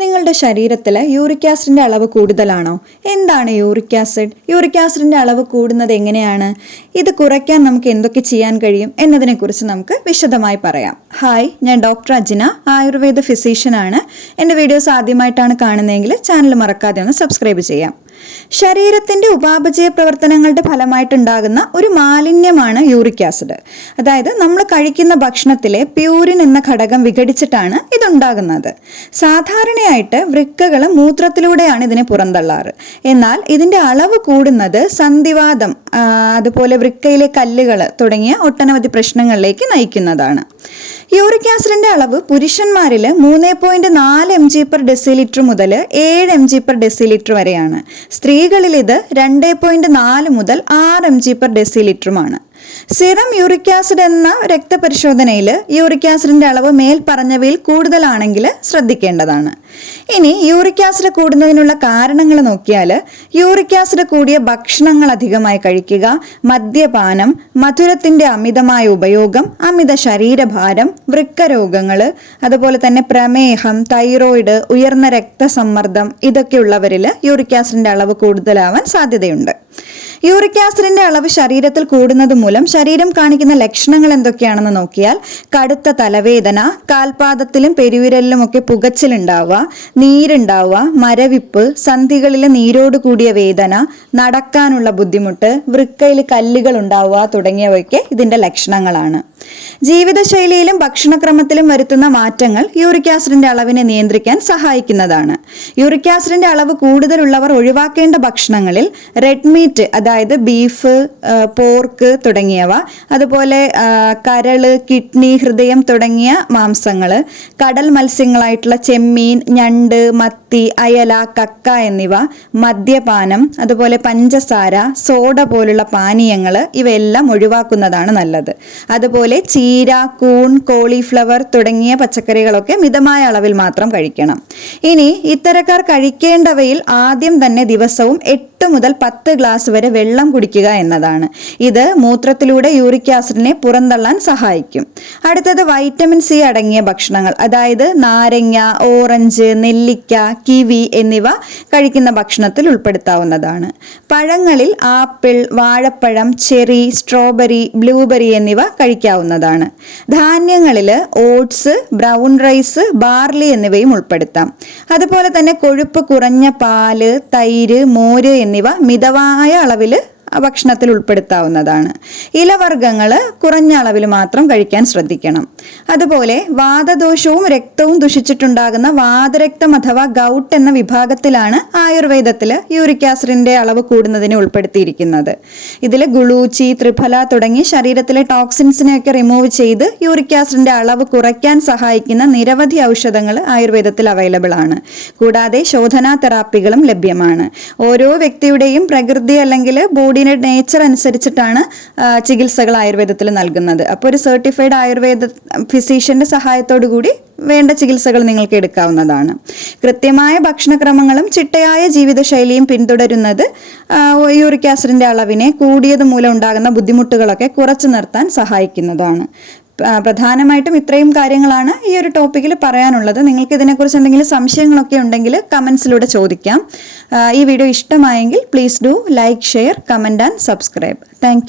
നിങ്ങളുടെ ശരീരത്തിൽ യൂറിക് ആസിഡിന്റെ അളവ് കൂടുതലാണോ? എന്താണ് യൂറിക് ആസിഡ്? യൂറിക് ആസിഡിന്റെ അളവ് കൂടുന്നത് എങ്ങനെയാണ്? ഇത് കുറയ്ക്കാൻ നമുക്ക് എന്തൊക്കെ ചെയ്യാൻ കഴിയും എന്നതിനെക്കുറിച്ച് നമുക്ക് വിശദമായി പറയാം. ഹായ്, ഞാൻ ഡോക്ടർ അജിന, ആയുർവേദ ഫിസിഷ്യനാണ്. എൻ്റെ വീഡിയോസ് ആദ്യമായിട്ടാണ് കാണുന്നതെങ്കിൽ ചാനൽ മറക്കാതെ ഒന്ന് സബ്സ്ക്രൈബ് ചെയ്യാം. ശരീരത്തിന്റെ ഉപാപചയ പ്രവർത്തനങ്ങളുടെ ഫലമായിട്ടുണ്ടാകുന്ന ഒരു മാലിന്യമാണ് യൂറിക് ആസിഡ്. അതായത് നമ്മൾ കഴിക്കുന്ന ഭക്ഷണത്തിലെ പ്യൂരിൻ എന്ന ഘടകം വിഘടിച്ചിട്ടാണ് ഇതുണ്ടാകുന്നത്. സാധാരണയായിട്ട് വൃക്കകൾ മൂത്രത്തിലൂടെയാണ് ഇതിനെ പുറന്തള്ളാറ്. എന്നാൽ ഇതിന്റെ അളവ് കൂടുന്നത് സന്ധിവാതം, അതുപോലെ വൃക്കയിലെ കല്ലുകൾ തുടങ്ങിയ ഒട്ടനവധി പ്രശ്നങ്ങളിലേക്ക് നയിക്കുന്നതാണ്. യൂറിക് ആസിഡിന്റെ അളവ് പുരുഷന്മാരിൽ 3.4 mg/dl മുതൽ 7 mg/dl വരെയാണ്. സ്ത്രീകളിൽ ഇത് 2.4 മുതൽ 6 mg/dl. സിറം യൂറിക് ആസിഡ് എന്ന രക്തപരിശോധനയിൽ യൂറിക് ആസിഡിന്റെ അളവ് മേൽ പറഞ്ഞവയിൽ കൂടുതലാണെങ്കിൽ ശ്രദ്ധിക്കേണ്ടതാണ്. ഇനി യൂറിക് ആസിഡ് കൂടുന്നതിനുള്ള കാരണങ്ങൾ നോക്കിയാൽ യൂറിക് ആസിഡ് കൂടിയ ഭക്ഷണങ്ങൾ അധികമായി കഴിക്കുക, മദ്യപാനം, മധുരത്തിന്റെ അമിതമായ ഉപയോഗം, അമിത ശരീരഭാരം, വൃക്കരോഗങ്ങൾ, അതുപോലെ തന്നെ പ്രമേഹം, തൈറോയിഡ്, ഉയർന്ന രക്തസമ്മർദ്ദം ഇതൊക്കെയുള്ളവരിൽ യൂറിക് ആസിഡിന്റെ അളവ് കൂടുതലാവാൻ സാധ്യതയുണ്ട്. യൂറിക് ആസിഡിന്റെ അളവ് ശരീരത്തിൽ കൂടുന്നത് മൂലം ശരീരം കാണിക്കുന്ന ലക്ഷണങ്ങൾ എന്തൊക്കെയാണെന്ന് നോക്കിയാൽ കടുത്ത തലവേദന, കാൽപാദത്തിലും പെരുവിരലിലും ഒക്കെ പുകച്ചിലുണ്ടാവുക, നീരുണ്ടാവുക, മരവിപ്പ്, സന്ധികളിലെ നീരോട് കൂടിയ വേദന, നടക്കാനുള്ള ബുദ്ധിമുട്ട്, വൃക്കയിൽ കല്ലുകൾ ഉണ്ടാവുക തുടങ്ങിയവയൊക്കെ ഇതിന്റെ ലക്ഷണങ്ങളാണ്. ജീവിതശൈലിയിലും ഭക്ഷണക്രമത്തിലും വരുത്തുന്ന മാറ്റങ്ങൾ യൂറിക് ആസിഡിന്റെ അളവിനെ നിയന്ത്രിക്കാൻ സഹായിക്കുന്നതാണ്. യൂറിക് ആസിഡിന്റെ അളവ് കൂടുതലുള്ളവർ ഒഴിവാക്കേണ്ട ഭക്ഷണങ്ങളിൽ റെഡ് മീറ്റ്, അതായത് ബീഫ്, പോർക്ക് തുടങ്ങിയവ, അതുപോലെ കരള്, കിഡ്നി, ഹൃദയം തുടങ്ങിയ മാംസങ്ങൾ, കടൽ മത്സ്യങ്ങളായിട്ടുള്ള ചെമ്മീൻ, ഞണ്ട്, മത്തി, അയല, കക്ക എന്നിവ, മദ്യപാനം, അതുപോലെ പഞ്ചസാര, സോഡ പോലുള്ള പാനീയങ്ങൾ ഇവയെല്ലാം ഒഴിവാക്കുന്നതാണ് നല്ലത്. അതുപോലെ ചീര, കൂൺ, കോളിഫ്ലവർ തുടങ്ങിയ പച്ചക്കറികളൊക്കെ മിതമായ അളവിൽ മാത്രം കഴിക്കണം. ഇനി ഇത്തരക്കാർ കഴിക്കേണ്ടവയിൽ ആദ്യം തന്നെ ദിവസവും 8 മുതൽ 10 ഗ്ലാസ് വരെ വെള്ളം കുടിക്കുക എന്നതാണ്. ഇത് മൂത്രത്തിലൂടെ യൂറിക് ആസിഡിനെ പുറന്തള്ളാൻ സഹായിക്കും. അടുത്തത് വൈറ്റമിൻ സി അടങ്ങിയ ഭക്ഷണങ്ങൾ, അതായത് നാരങ്ങ, ഓറഞ്ച്, നെല്ലിക്ക, കിവി എന്നിവ കഴിക്കുന്ന ഭക്ഷണത്തിൽ ഉൾപ്പെടുത്താവുന്നതാണ്. പഴങ്ങളിൽ ആപ്പിൾ, വാഴപ്പഴം, ചെറി, സ്ട്രോബെറി, ബ്ലൂബെറി എന്നിവ കഴിക്കാവുന്നതാണ്. ധാന്യങ്ങളിൽ ഓട്സ്, ബ്രൗൺ റൈസ്, ബാർലി എന്നിവയും ഉൾപ്പെടുത്താം. അതുപോലെ തന്നെ കൊഴുപ്പ് കുറഞ്ഞ പാല്, തൈര്, മോര് എന്നിവ മിതമായ അളവിൽ ഭക്ഷണത്തിൽ ഉൾപ്പെടുത്താവുന്നതാണ്. ഇലവർഗ്ഗങ്ങൾ കുറഞ്ഞ അളവിൽ മാത്രം കഴിക്കാൻ ശ്രദ്ധിക്കണം. അതുപോലെ വാതദോഷവും രക്തവും ദുഷിച്ചിട്ടുണ്ടാകുന്ന വാതരക്തം അഥവാ ഗൗട്ട് എന്ന വിഭാഗത്തിലാണ് ആയുർവേദത്തിൽ യൂറിക് ആസിഡിന്റെ അളവ് കൂടുന്നതിനെ ഉൾപ്പെടുത്തിയിരിക്കുന്നത്. ഇതിൽ ഗുളൂച്ചി, ത്രിഫല തുടങ്ങി ശരീരത്തിലെ ടോക്സിൻസിനെയൊക്കെ റിമൂവ് ചെയ്ത് യൂറിക് ആസിഡിന്റെ അളവ് കുറയ്ക്കാൻ സഹായിക്കുന്ന നിരവധി ഔഷധങ്ങൾ ആയുർവേദത്തിൽ അവൈലബിൾ ആണ്. കൂടാതെ ശോധനാ തെറാപ്പികളും ലഭ്യമാണ്. ഓരോ വ്യക്തിയുടെയും പ്രകൃതി അല്ലെങ്കിൽ ബോഡി നേച്ചർ അനുസരിച്ചിട്ടാണ് ചികിത്സകൾ ആയുർവേദത്തിൽ നൽകുന്നത്. അപ്പോൾ ഒരു സർട്ടിഫൈഡ് ആയുർവേദ ഫിസിഷ്യന്റെ സഹായത്തോടു കൂടി വേണ്ട ചികിത്സകൾ നിങ്ങൾക്ക് എടുക്കാവുന്നതാണ്. കൃത്യമായ ഭക്ഷണക്രമങ്ങളും ചിട്ടയായ ജീവിതശൈലിയും പിന്തുടരുന്നത് യൂറിക് ആസിഡിന്റെ അളവിനെ കൂടിയത് മൂലം ഉണ്ടാകുന്ന ബുദ്ധിമുട്ടുകളൊക്കെ കുറച്ചു നിർത്താൻ സഹായിക്കുന്നതാണ്. പ്രധാനമായിട്ടും ഇത്രയും കാര്യങ്ങളാണ് ഈ ഒരു ടോപ്പിക്കിൽ പറയാനുള്ളത്. നിങ്ങൾക്ക് ഇതിനെക്കുറിച്ച് എന്തെങ്കിലും സംശയങ്ങളൊക്കെ ഉണ്ടെങ്കിൽ കമൻസിലൂടെ ചോദിക്കാം. ഈ വീഡിയോ ഇഷ്ടമായെങ്കിൽ please do like, share, comment and subscribe. Thank